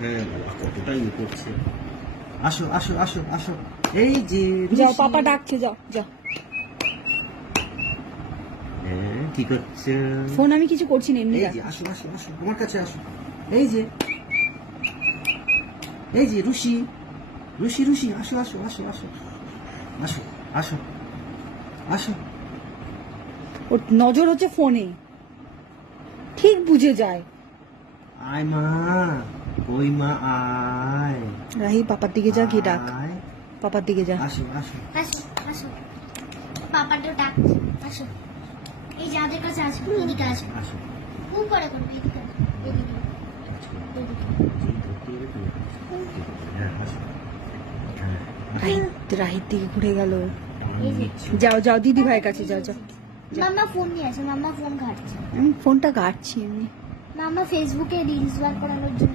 হ্যাঁ বাবা কতটা ইয়ে করছে। আসো আসো আসো আসো, এই যে যাও, পাপা ডাকছে, যাও যাও। হ্যাঁ কি করছো? ফোন আমি কিছু করছি না, এমনি এই যে আসো আসো আসো, আমার কাছে আসো। এই যে এই যে রুশি রুশি রুশি, আসো আসো আসো আসো আসো আসো আসো। ওর নজর হচ্ছে ফোনে, ঠিক বুঝে যায়। আয় মা, ওই মা আয়। রাহি পাপার দিকে যা, গিয়ে ডাক, আয়, পাপার দিকে যা। আসো আসো আসো আসো পাপাটা ডাক, আসো। এই যাদের কাছে আসো, এদিকে আসো। আসো। খুব করে করবে, এদিকে আসো, এদিকে এদিকে। হ্যাঁ আসো। হ্যাঁ রাহির দিকে ঘুরে গেল। এই যে যাও যাও, দিদি ভাইয়ের কাছে যাও যাও। মাম্মা ফোন নিয়ে আসো, মাম্মা ফোন ঘাটছে। আমি ফোনটা ঘাটছি এমনি। মাম্মা ফেসবুকে রিলস বার করানোর জন্য